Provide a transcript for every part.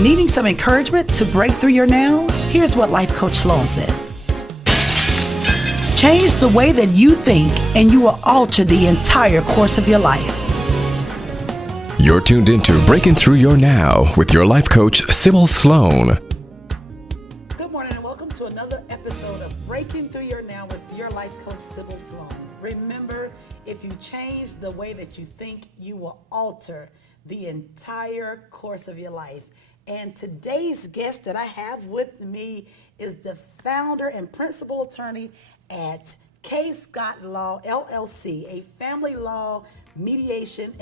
Needing some encouragement to break through your now? Here's what Life Coach Sloan says. Change the way that you think and you will alter the entire course of your life. You're tuned into Breaking Through Your Now with your life coach, SYBIL SLOAN. Good morning and welcome to another episode of Breaking Through Your Now with your life coach, SYBIL SLOAN. Remember, if you change the way that you think, you will alter the entire course of your life. And today's guest that I have with me is the founder and principal attorney at K. Scott Law, LLC, a family law mediation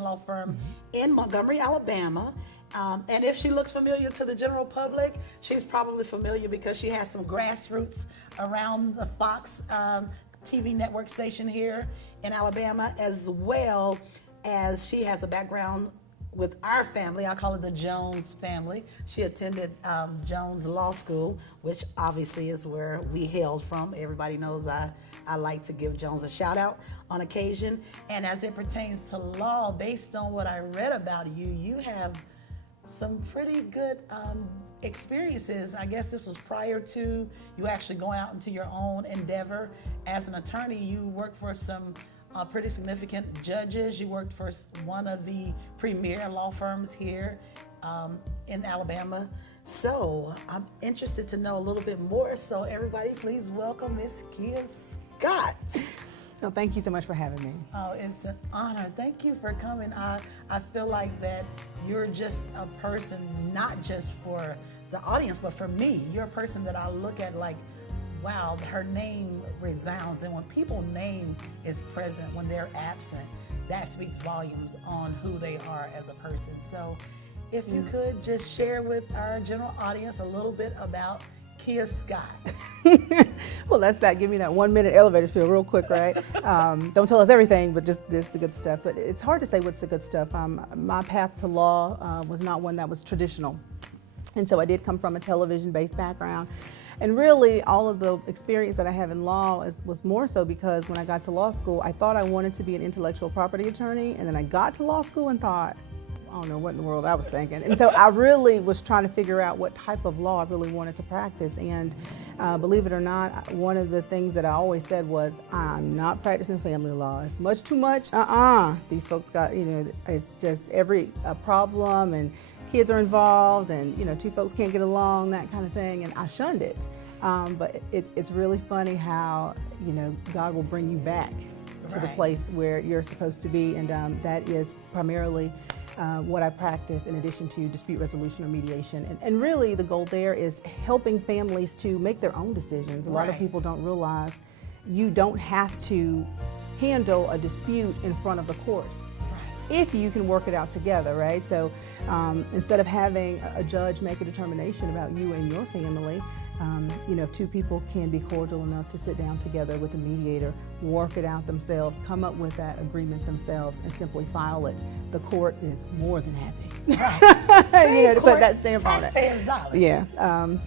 law firm in Montgomery, Alabama. And if she looks familiar to the general public, she's probably familiar because she has some grassroots around the Fox TV network station here in Alabama, as well as she has a background with our family. I call it the Jones family. She attended Jones Law School, which obviously is where we hailed from. Everybody knows I like to give Jones a shout out on occasion. And as it pertains to law, based on what I read about you, you have some pretty good experiences. I guess this was prior to you actually going out into your own endeavor. As an attorney, you worked for some pretty significant judges. You worked for one of the premier law firms here in Alabama. So I'm interested to know a little bit more. So everybody, please welcome Miss Kia Scott. No, thank you so much for having me. Oh, it's an honor. Thank you for coming. I feel like that you're just a person, not just for the audience, but for me. You're a person that I look at like, wow, her name resounds. And when people's name is present, when they're absent, that speaks volumes on who they are as a person. So if you could just share with our general audience a little bit about Kia Scott. Well, that's that. Give me that 1 minute elevator spiel real quick, right? Don't tell us everything, but just the good stuff. But it's hard to say what's the good stuff. My path to law was not one that was traditional. And so I did come from a television-based background. And really, all of the experience that I have in law was more so because when I got to law school, I thought I wanted to be an intellectual property attorney. And then I got to law school and thought, I don't know what in the world I was thinking. And so I really was trying to figure out what type of law I really wanted to practice. And believe it or not, one of the things that I always said was, I'm not practicing family law. It's much too much. These folks got, it's just every problem and kids are involved and, two folks can't get along, that kind of thing. And I shunned it. But it's really funny how, God will bring you back to the place where you're supposed to be. And that is primarily what I practice in addition to dispute resolution or mediation. And really the goal there is helping families to make their own decisions. A lot of people don't realize you don't have to handle a dispute in front of the court if you can work it out together, right? So instead of having a judge make a determination about you and your family, if two people can be cordial enough to sit down together with a mediator, work it out themselves, come up with that agreement themselves, and simply file it, the court is more than happy. To put that stamp on it. Dollars. Yeah.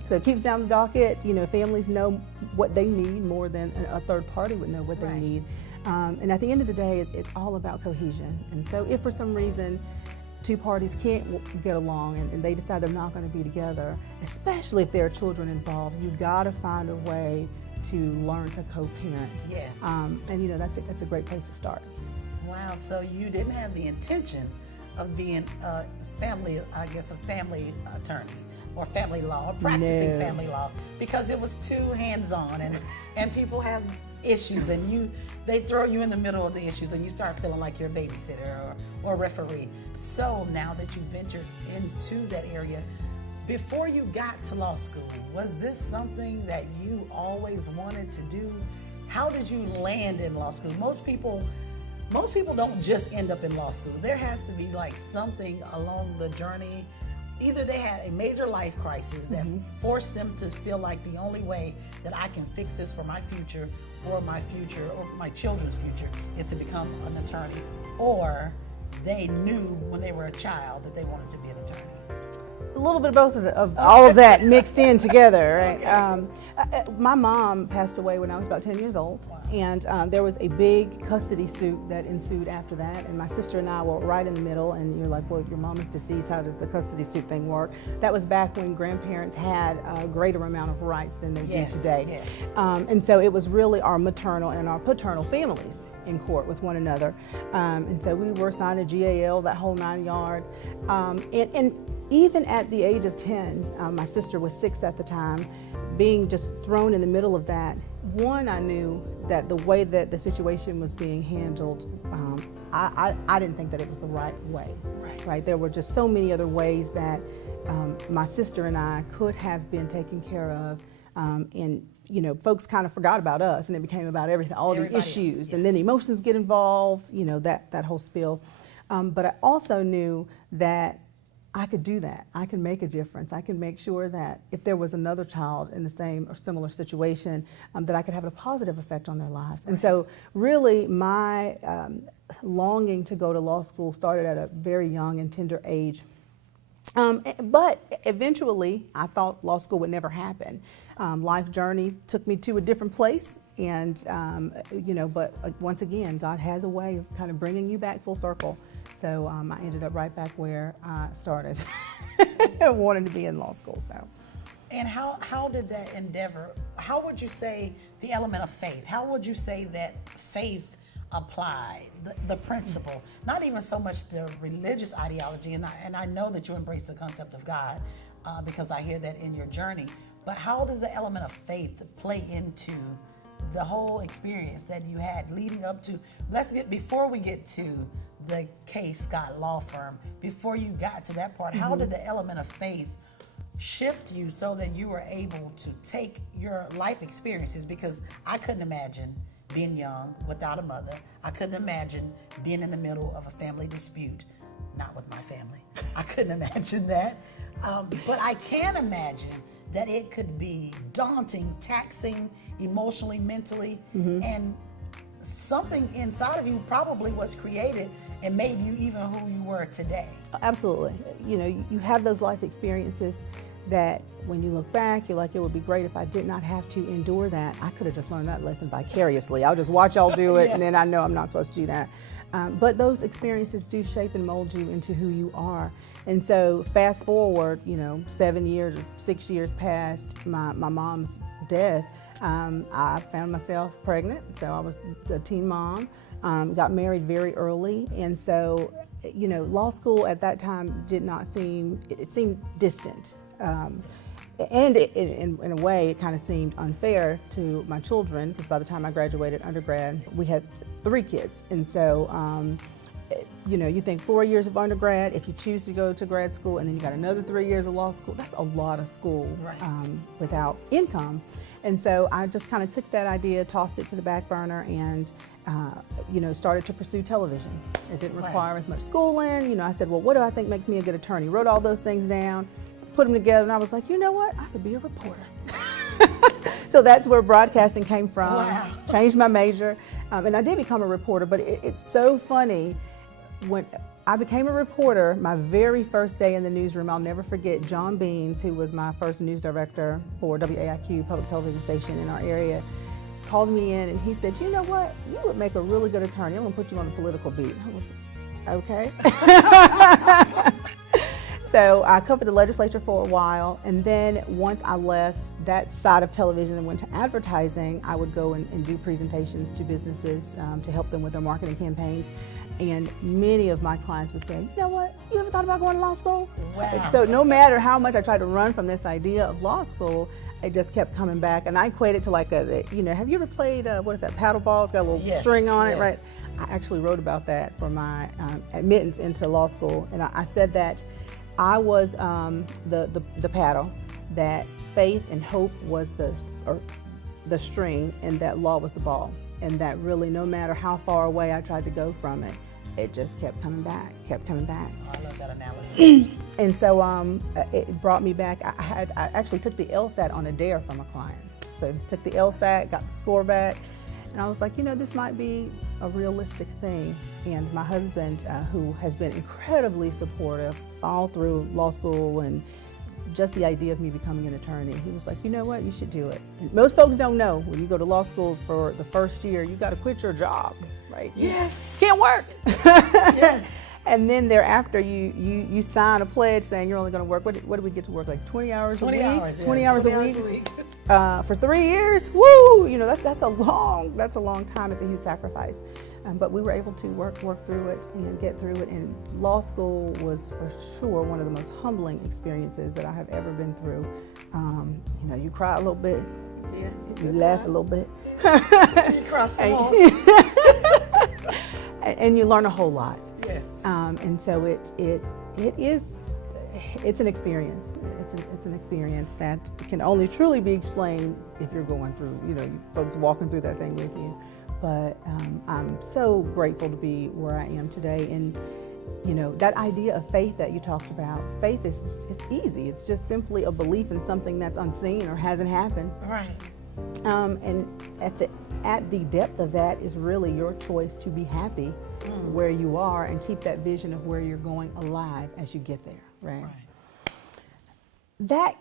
So it keeps down the docket. Families know what they need more than a third party would know what they need. And at the end of the day, it's all about cohesion. And so if for some reason two parties can't get along and they decide they're not going to be together, especially if there are children involved, you've got to find a way to learn to co-parent. Yes. And that's a great place to start. Wow, so you didn't have the intention of being a family attorney or family law, or practicing family law, because it was too hands-on and people have issues and they throw you in the middle of the issues and you start feeling like you're a babysitter or referee. So now that you ventured into that area, before you got to law school, was this something that you always wanted to do? How did you land in law school? Most people don't just end up in law school. There has to be like something along the journey. Either they had a major life crisis that forced them to feel like the only way that I can fix this for my future or my children's future is to become an attorney, or they knew when they were a child that they wanted to be an attorney. A little bit of both of all of that mixed in together, right? Okay. My mom passed away when I was about 10 years old, and there was a big custody suit that ensued after that, and my sister and I were right in the middle, and you're like, well, your mom is deceased, how does the custody suit thing work? That was back when grandparents had a greater amount of rights than they do today. Yes. And so it was really our maternal and our paternal families in court with one another. And so we were signed a GAL, that whole 9 yards. And even at the age of 10, my sister was 6 at the time, being just thrown in the middle of that. One, I knew that the way that the situation was being handled, I didn't think that it was the right way. Right? There were just so many other ways that my sister and I could have been taken care of, and you know, folks kind of forgot about us, and it became about everything, all the issues, yes. And then emotions get involved, you know, that whole spiel. But I also knew that I could do that. I could make a difference. I could make sure that if there was another child in the same or similar situation, that I could have a positive effect on their lives. Right. And so really my longing to go to law school started at a very young and tender age. But eventually I thought law school would never happen. Life journey took me to a different place, and you know, but once again, God has a way of kind of bringing you back full circle. So I ended up right back where I started, wanting to be in law school. So, and how did that endeavor? How would you say the element of faith? How would you say that faith applied the principle? Not even so much the religious ideology, and I know that you embrace the concept of God because I hear that in your journey. But how does the element of faith play into the whole experience that you had leading up to? Before we get to the Case Scott Law Firm, before you got to that part, how did the element of faith shift you so that you were able to take your life experiences? Because I couldn't imagine being young without a mother. I couldn't imagine being in the middle of a family dispute, not with my family. I couldn't imagine that. But I can imagine that it could be daunting, taxing, emotionally, mentally, and something inside of you probably was created and made you even who you were today. Absolutely. You know, you have those life experiences that when you look back, you're like, it would be great if I did not have to endure that. I could have just learned that lesson vicariously. I'll just watch y'all do it, and then I know I'm not supposed to do that. But those experiences do shape and mold you into who you are. And so fast forward, you know, 7 years or 6 years past my mom's death, I found myself pregnant. So I was a teen mom, got married very early. And so, you know, law school at that time did not seem, it seemed distant. And in a way, it kind of seemed unfair to my children, because by the time I graduated undergrad, we had 3 kids. And so, you know, you think 4 years of undergrad, if you choose to go to grad school, and then you got another 3 years of law school, that's a lot of school, right, without income. And so I just kind of took that idea, tossed it to the back burner, and you know, started to pursue television. It didn't require as much schooling. You know, I said, well, what do I think makes me a good attorney? Wrote all those things down, put them together, and I was like, you know what? I could be a reporter. So that's where broadcasting came from. Wow. Changed my major, and I did become a reporter. But it's so funny, when I became a reporter, my very first day in the newsroom, I'll never forget John Beans, who was my first news director for WAIQ, public television station in our area, called me in and he said, you know what, you would make a really good attorney. I'm gonna put you on the political beat. I was like, okay. So I covered the legislature for a while, and then once I left that side of television and went to advertising, I would go and do presentations to businesses to help them with their marketing campaigns. And many of my clients would say, you know what, you ever thought about going to law school? Wow. So no matter how much I tried to run from this idea of law school, it just kept coming back. And I equate it to like you know, have you ever played, what is that, paddle ball? It's got a little string on it, right? I actually wrote about that for my admittance into law school. And I said that I was the paddle, that faith and hope was the string, and that law was the ball. And that really, no matter how far away I tried to go from it, it just kept coming back, kept coming back. Oh, I love that analogy. And so it brought me back. I actually took the LSAT on a dare from a client. So took the LSAT, got the score back, and I was like, you know, this might be a realistic thing. And my husband, who has been incredibly supportive all through law school and just the idea of me becoming an attorney. He was like, you know what, you should do it. And most folks don't know, when you go to law school for the first year, you got to quit your job, right? Yes. Can't work. Yes. And then thereafter, you sign a pledge saying you're only going to work, what do we get to work, like 20 hours a week? 20 hours a week. For 3 years, woo! You know, that's a long time. It's a huge sacrifice. But we were able to work through it and get through it. And law school was for sure one of the most humbling experiences that I have ever been through. You know, you cry a little bit, you laugh a little bit, You cry some more. and you learn a whole lot. Yes. And so it's an experience. It's an experience that can only truly be explained if you're going through, you know, folks walking through that thing with you. But I'm so grateful to be where I am today. And, you know, that idea of faith that you talked about, faith is just, it's easy. It's just simply a belief in something that's unseen or hasn't happened. Right. And at the depth of that is really your choice to be happy where you are and keep that vision of where you're going alive as you get there, right? That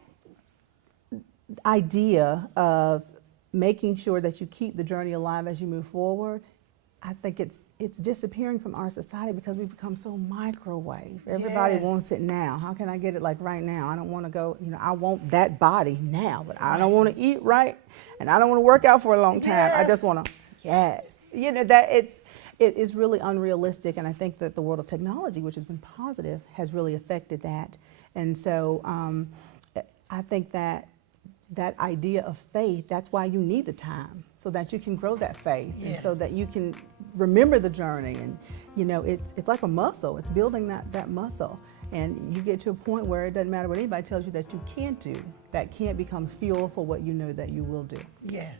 idea of making sure that you keep the journey alive as you move forward, I think it's disappearing from our society because we've become so microwave. Everybody wants it now. How can I get it like right now? I don't want to go, you know, I want that body now, but I don't want to eat right and I don't want to work out for a long time. I just want to, you know, that it is really unrealistic. And I think that the world of technology, which has been positive, has really affected that. And so I think that idea of faith, that's why you need the time, so that you can grow that faith and so that you can remember the journey. And, you know, it's like a muscle. It's building that muscle. And you get to a point where it doesn't matter what anybody tells you that you can't do. That can't becomes fuel for what you know that you will do. Yes.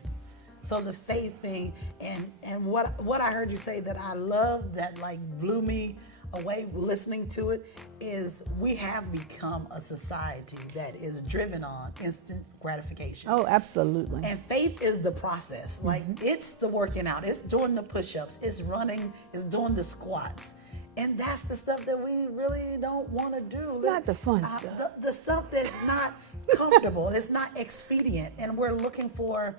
So the faith thing, and what I heard you say that I love, that like blew me away listening to it, is we have become a society that is driven on instant gratification. Oh, absolutely. And faith is the process. Like it's the working out, it's doing the push-ups, it's running, it's doing the squats. And that's the stuff that we really don't want to do. It's not the fun stuff. The stuff that's not comfortable, it's not expedient. And we're looking for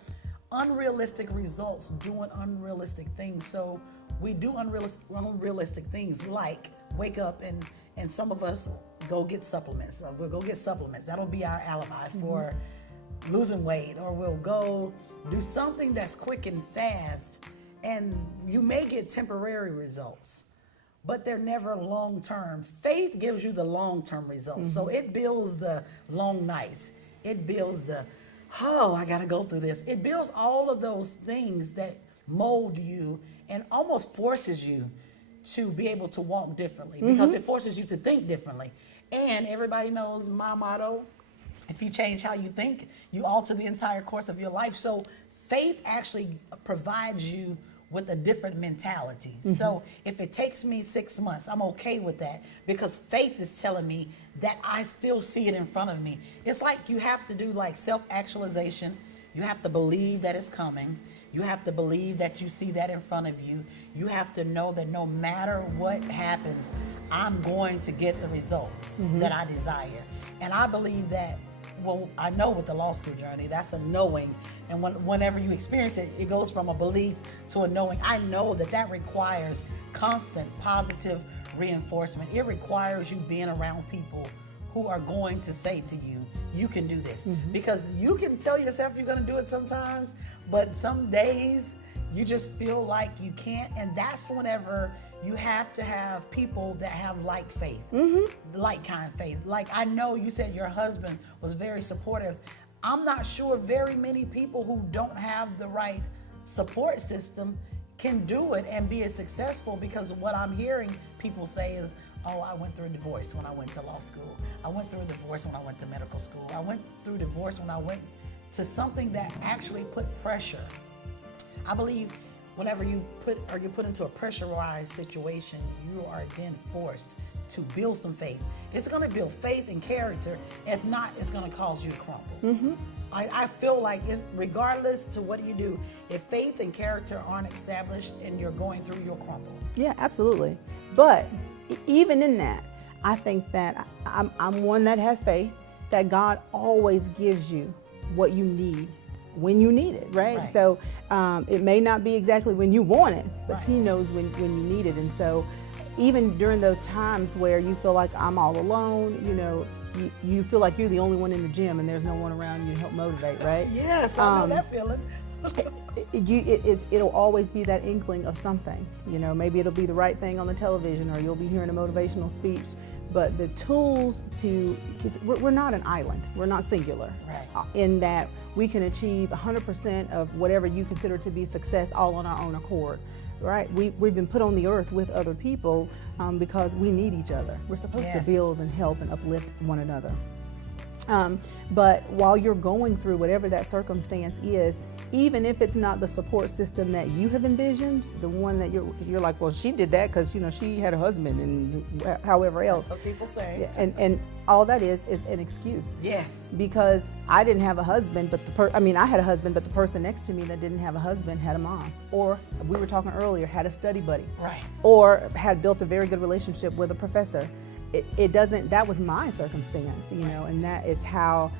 unrealistic results, doing unrealistic things. So we do unrealistic things, like wake up and some of us go get supplements. We'll go get supplements. That'll be our alibi for losing weight, or we'll go do something that's quick and fast. And you may get temporary results, but they're never long-term. Faith gives you the long-term results. So it builds the long nights. It builds the, oh, I got to go through this. It builds all of those things that mold you and almost forces you to be able to walk differently, because it forces you to think differently. And everybody knows my motto: if you change how you think, you alter the entire course of your life. So faith actually provides you with a different mentality. So if it takes me 6 months, I'm okay with that, because faith is telling me that I still see it in front of me. It's like you have to do like self-actualization. You have to believe that it's coming. You have to believe that you see that in front of you. You have to know that no matter what happens, I'm going to get the results that I desire. And I believe that, well, I know with the law school journey, that's a knowing. And whenever you experience it, it goes from a belief to a knowing. I know that requires constant positive reinforcement. It requires you being around people who are going to say to you, you can do this. Because you can tell yourself you're going to do it sometimes, but some days you just feel like you can't. And that's whenever you have to have people that have like faith, like kind faith. Like, I know you said your husband was very supportive. I'm not sure very many people who don't have the right support system can do it and be as successful, because what I'm hearing people say is, oh, I went through a divorce when I went to law school. I went through a divorce when I went to medical school. I went through divorce when I went to something that actually put pressure. I believe whenever you put into a pressurized situation, you are then forced to build some faith. It's going to build faith and character. If not, it's going to cause you to crumble. I feel like regardless to what you do, if faith and character aren't established and you're going through, you'll crumble. Yeah, absolutely. But even in that, I think that I'm one that has faith, that God always gives you what you need when you need it, right? Right. So it may not be exactly when you want it, but Right. He knows when you need it. And so even during those times where you feel like I'm all alone, you feel like you're the only one in the gym and there's no one around you to help motivate, right? Yes, I know that feeling. It'll always be that inkling of something. Maybe it'll be the right thing on the television, or you'll be hearing a motivational speech. But the tools because we're not an island, we're not singular, Right. In that we can achieve 100% of whatever you consider to be success all on our own accord, right? We've been put on the earth with other people because we need each other. We're supposed to Yes. build and help and uplift one another. But while you're going through whatever that circumstance is, even if it's not the support system that you have envisioned, the one that you're like, well, she did that because she had a husband and however else. That's what people say. Yeah, and all that is an excuse. Yes. Because I didn't have a husband, but I had a husband, but the person next to me that didn't have a husband had a mom, or we were talking earlier, had a study buddy, Right. or had built a very good relationship with a professor. That was my circumstance, and that is how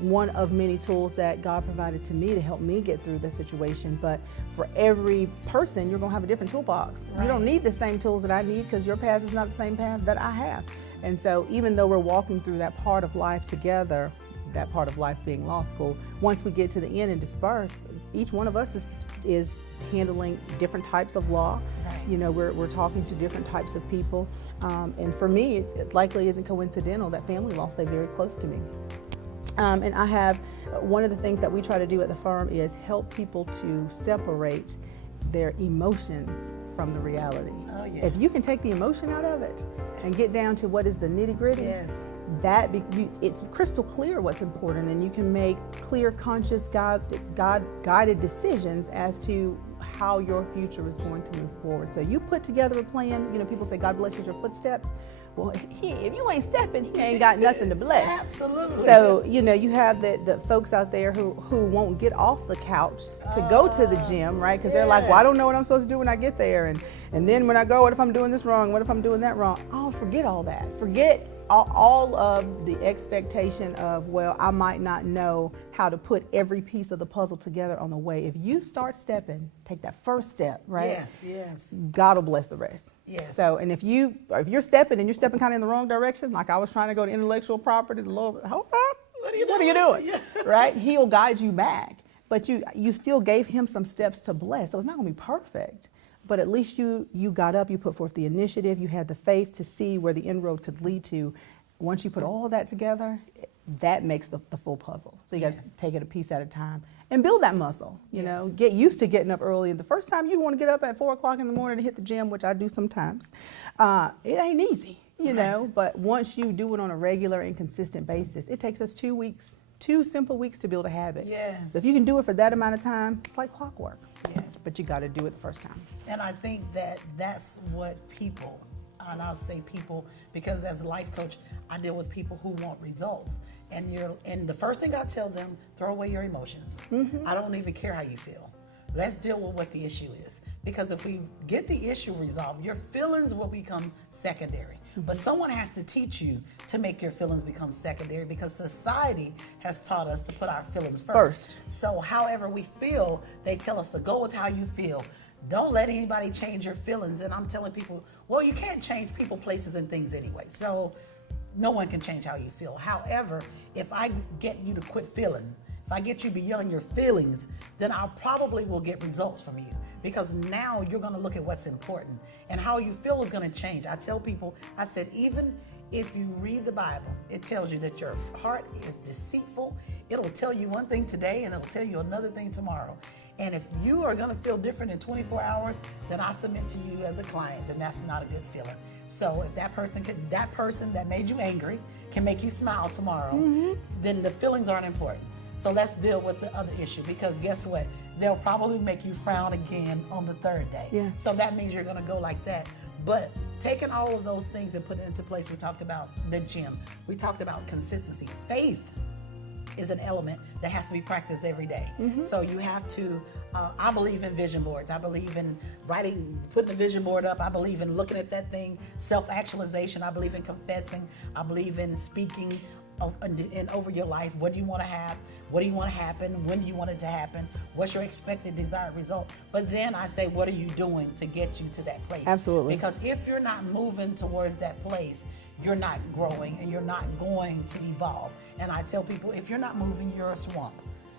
one of many tools that God provided to me to help me get through the situation. But for every person, you're gonna have a different toolbox. Right. You don't need the same tools that I need because your path is not the same path that I have. And so even though we're walking through that part of life together, that part of life being law school, once we get to the end and disperse, each one of us is handling different types of law. Right. We're talking to different types of people. And for me, it likely isn't coincidental that family law stay very close to me. And I have, one of the things that we try to do at the firm is help people to separate their emotions from the reality. Oh, yeah. If you can take the emotion out of it and get down to what is the nitty gritty, Yes. it's crystal clear what's important, and you can make clear, conscious, God-guided decisions as to how your future is going to move forward. So you put together a plan. People say God blesses your footsteps. Well, if you ain't stepping, He ain't got nothing to bless. Absolutely. So you have the folks out there who won't get off the couch to go to the gym, right? Because they're like, well, I don't know what I'm supposed to do when I get there, and then when I go, what if I'm doing this wrong? What if I'm doing that wrong? Oh, forget all that. Forget all of the expectation of, well, I might not know how to put every piece of the puzzle together on the way. If you start stepping, take that first step, right? Yes. God will bless the rest. Yes. So, and if you're stepping and you're stepping kind of in the wrong direction, like I was trying to go to intellectual property, the Lord, hold up, what are you doing? Yeah. Right? He'll guide you back, but you still gave Him some steps to bless. So it's not going to be perfect, but at least you got up, you put forth the initiative, you had the faith to see where the inroad could lead to. Once you put all that together, that makes the full puzzle. So you got to take it a piece at a time and build that muscle. Get used to getting up early. The first time you want to get up at 4 o'clock in the morning to hit the gym, which I do sometimes, it ain't easy, but once you do it on a regular and consistent basis, it takes us 2 weeks, 2 simple weeks to build a habit. Yes. So if you can do it for that amount of time, it's like clockwork. Yes. But you got to do it the first time. And I think that's what people, and I'll say people because as a life coach, I deal with people who want results. And the first thing I tell them, throw away your emotions. Mm-hmm. I don't even care how you feel. Let's deal with what the issue is. Because if we get the issue resolved, your feelings will become secondary. Mm-hmm. But someone has to teach you to make your feelings become secondary, because society has taught us to put our feelings first. So however we feel, they tell us to go with how you feel. Don't let anybody change your feelings. And I'm telling people, well, you can't change people, places, and things anyway. So no one can change how you feel. However, if I get you to quit feeling, if I get you beyond your feelings, then I probably will get results from you, because now you're going to look at what's important, and how you feel is going to change. I tell people, I said, even if you read the Bible, it tells you that your heart is deceitful. It'll tell you one thing today and it'll tell you another thing tomorrow. And if you are going to feel different in 24 hours, then I submit to you as a client, then that's not a good feeling. So if that person that made you angry can make you smile tomorrow, mm-hmm. then the feelings aren't important. So let's deal with the other issue, because guess what? They'll probably make you frown again on the third day. Yeah. So that means you're going to go like that. But taking all of those things and putting it into place, we talked about the gym. We talked about consistency. Faith is an element that has to be practiced every day. Mm-hmm. So you have to, I believe in vision boards. I believe in writing, putting a vision board up. I believe in looking at that thing, self-actualization. I believe in confessing. I believe in speaking and over your life. What do you want to have? What do you want to happen? When do you want it to happen? What's your expected desired result? But then I say, what are you doing to get you to that place? Absolutely. Because if you're not moving towards that place, you're not growing and you're not going to evolve. And I tell people, if you're not moving, you're a swamp.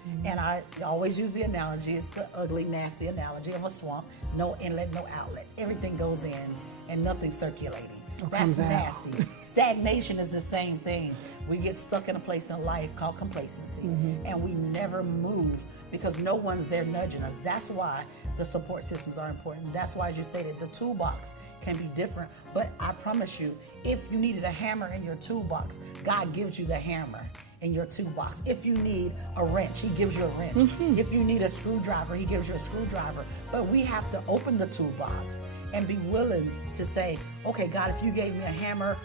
Mm-hmm. And I always use the analogy, it's the ugly, nasty analogy of a swamp. No inlet, no outlet. Everything goes in and nothing's circulating. That's nasty. Stagnation is the same thing. We get stuck in a place in life called complacency, and we never move because no one's there nudging us. That's why the support systems are important. That's why, as you stated, the toolbox can be different. But I promise you, if you needed a hammer in your toolbox, God gives you the hammer in your toolbox. If you need a wrench, He gives you a wrench. If you need a screwdriver, He gives you a screwdriver. But we have to open the toolbox and be willing to say, okay, God, if you gave me a hammer,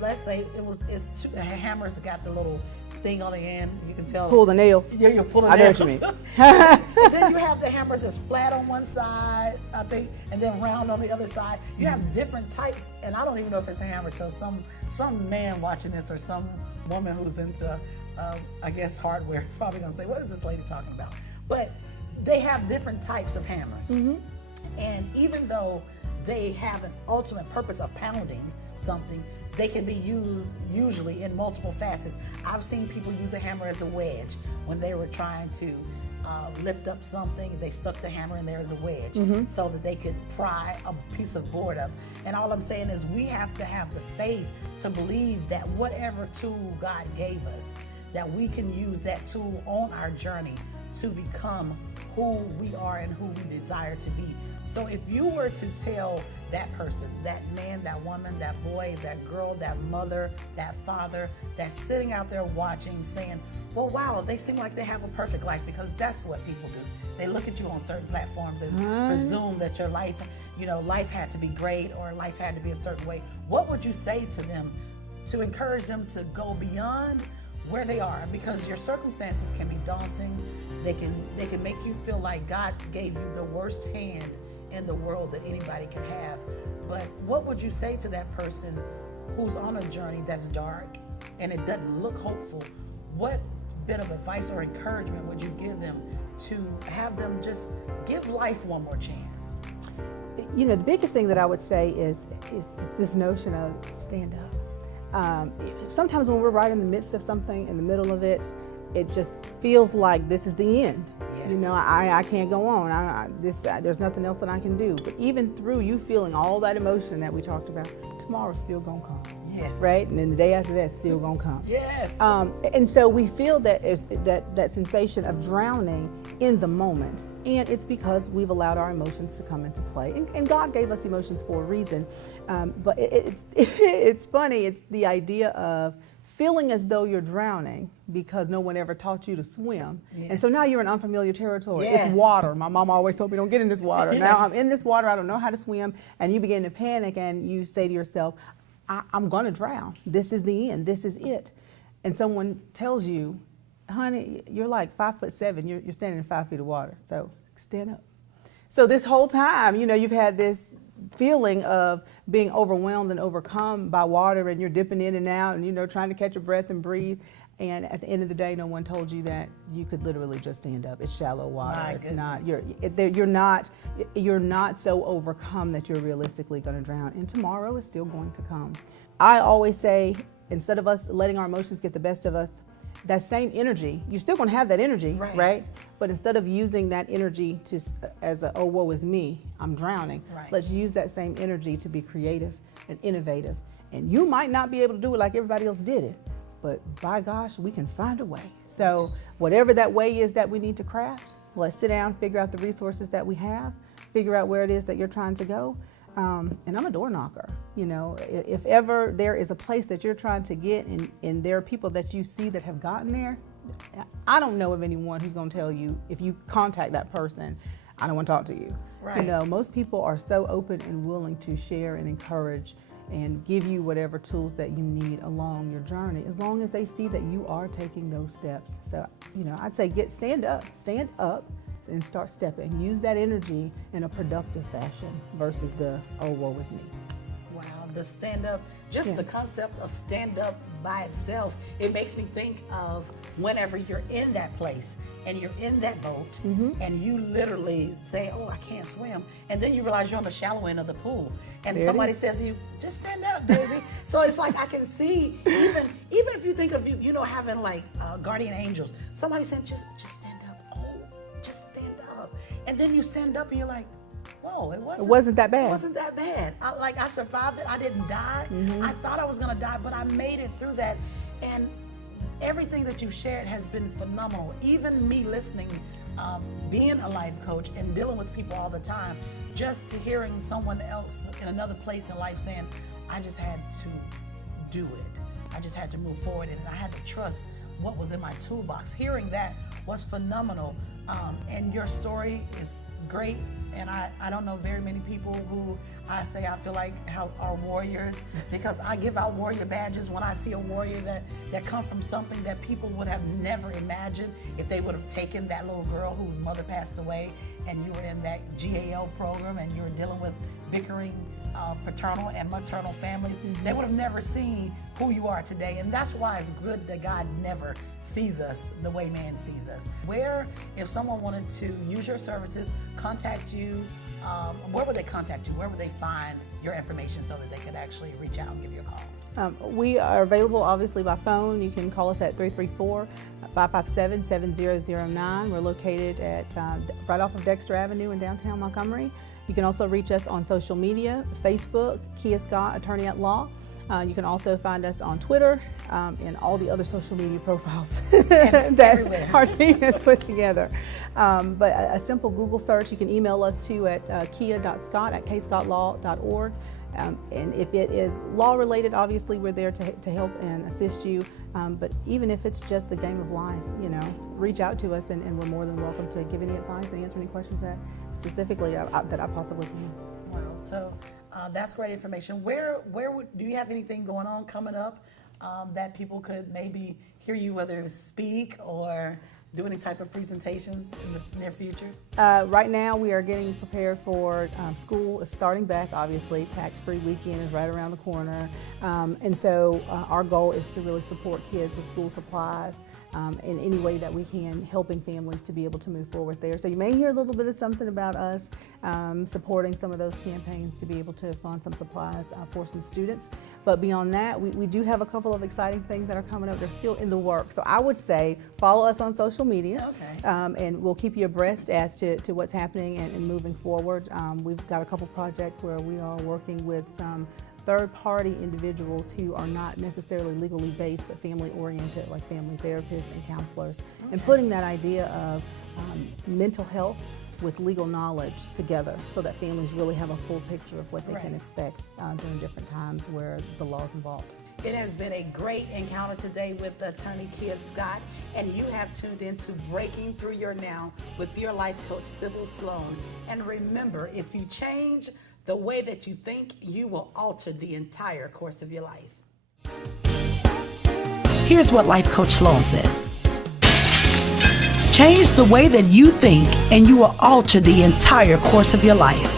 let's say it's two hammers that got the little thing on the end. You can tell. Pull the nails. Yeah, you're pulling I know nails. what you mean. Then you have the hammers that's flat on one side, I think, and then round on the other side. You have different types, and I don't even know if it's a hammer. So some man watching this or some woman who's into, I guess, hardware is probably gonna say, what is this lady talking about? But they have different types of hammers. And even though they have an ultimate purpose of pounding something, they can be used usually in multiple facets. I've seen people use a hammer as a wedge when they were trying to lift up something. They stuck the hammer in there as a wedge so that they could pry a piece of board up. And all I'm saying is we have to have the faith to believe that whatever tool God gave us, that we can use that tool on our journey to become who we are and who we desire to be. So if you were to tell that person, that man, that woman, that boy, that girl, that mother, that father, that's sitting out there watching, saying, well, wow, they seem like they have a perfect life, because that's what people do. They look at you on certain platforms and presume that your life, life had to be great or life had to be a certain way. What would you say to them to encourage them to go beyond where they are? Because your circumstances can be daunting. They can make you feel like God gave you the worst hand in the world that anybody can have. But what would you say to that person who's on a journey that's dark and it doesn't look hopeful? What bit of advice or encouragement would you give them to have them just give life one more chance? The biggest thing that I would say is this notion of stand up. Sometimes when we're right in the midst of something, in the middle of it, it just feels like this is the end. Yes. I can't go on. There's nothing else that I can do. But even through you feeling all that emotion that we talked about, tomorrow's still gonna come. Yes. Right? And then the day after that's still gonna come. Yes. And so we feel that that sensation of drowning in the moment. And it's because we've allowed our emotions to come into play. And God gave us emotions for a reason. But it's funny, it's the idea of feeling as though you're drowning because no one ever taught you to swim. Yes. And so now you're in unfamiliar territory. Yes. It's water. My mom always told me, don't get in this water. Yes. Now I'm in this water, I don't know how to swim. And you begin to panic and you say to yourself, I'm gonna drown. This is the end, this is it. And someone tells you, honey, you're like 5'7", you're standing in 5 feet of water, so stand up. So this whole time, you've had this feeling of being overwhelmed and overcome by water, and you're dipping in and out and trying to catch your breath and breathe. And at the end of the day, no one told you that you could literally just stand up. It's shallow water. My it's goodness. not. You're not so overcome that you're realistically going to drown. And tomorrow is still going to come. I always say, instead of us letting our emotions get the best of us, that same energy, you're still going to have that energy, right? But instead of using that energy as oh, woe is me, I'm drowning, let's use that same energy to be creative and innovative. And you might not be able to do it like everybody else did it, but by gosh, we can find a way. So whatever that way is that we need to craft, let's sit down, figure out the resources that we have, figure out where it is that you're trying to go. And I'm a door knocker. If ever there is a place that you're trying to get and there are people that you see that have gotten there, I don't know of anyone who's going to tell you, if you contact that person, I don't want to talk to you. Right. Most people are so open and willing to share and encourage and give you whatever tools that you need along your journey, as long as they see that you are taking those steps. So, I'd say stand up and start stepping. Use that energy in a productive fashion versus the, oh, woe is me. Wow, the stand up, just Yeah. the concept of stand up by itself, it makes me think of whenever you're in that place and you're in that boat and you literally say, oh, I can't swim. And then you realize you're on the shallow end of the pool. And There it somebody is. says to you, just stand up, baby. So it's like I can see, even if you think of you know, having like guardian angels, somebody saying, just stand up. Oh, just stand up. And then you stand up and you're like, whoa, it wasn't that bad. It wasn't that bad. I survived it. I didn't die. I thought I was gonna die, but I made it through that. And everything that you shared has been phenomenal. Even me listening, being a life coach and dealing with people all the time, just hearing someone else in another place in life saying, I just had to do it. I just had to move forward and I had to trust what was in my toolbox. Hearing that was phenomenal. And your story is great. And I don't know very many people who I feel like are warriors, because I give out warrior badges when I see a warrior that come from something that people would have never imagined if they would have taken that little girl whose mother passed away and you were in that GAL program and you were dealing with bickering paternal and maternal families. They would have never seen who you are today. And that's why it's good that God never sees us the way man sees us. Where, if someone wanted to use your services, contact you, where would they contact you? Where would they find your information so that they could actually reach out and give you a call? We are available obviously by phone. You can call us at 334-557-7009. We're located at right off of Dexter Avenue in downtown Montgomery. You can also reach us on social media, Facebook, Kia Scott, Attorney at Law. You can also find us on Twitter and all the other social media profiles that our team has put together. But a simple Google search, you can email us to at kia.scott@kscottlaw.org. And if it is law related, obviously we're there to help and assist you. But even if it's just the game of life, you know, reach out to us and we're more than welcome to give any advice and answer any questions that specifically that I possibly can. Wow, so that's great information. Do you have anything going on coming up that people could maybe hear you, whether to speak or do any type of presentations in the near future? Right now we are getting prepared for school is starting back, obviously. Tax-free weekend is right around the corner. And so our goal is to really support kids with school supplies in any way that we can, helping families to be able to move forward there. So you may hear a little bit of something about us supporting some of those campaigns to be able to fund some supplies for some students. But beyond that, we do have a couple of exciting things that are coming up. They're still in the works. So I would say follow us on social media, and we'll keep you abreast as to what's happening and moving forward. We've got a couple projects where we are working with some third-party individuals who are not necessarily legally based but family-oriented, like family therapists and counselors, and putting that idea of mental health with legal knowledge together so that families really have a full picture of what they can expect during different times where the law is involved. It has been a great encounter today with Attorney Kia Scott, and you have tuned into Breaking Through Your Now with your life coach, SYBIL SLOAN. And remember, if you change the way that you think, you will alter the entire course of your life. Here's what Life Coach Sloan says. Change the way that you think and you will alter the entire course of your life.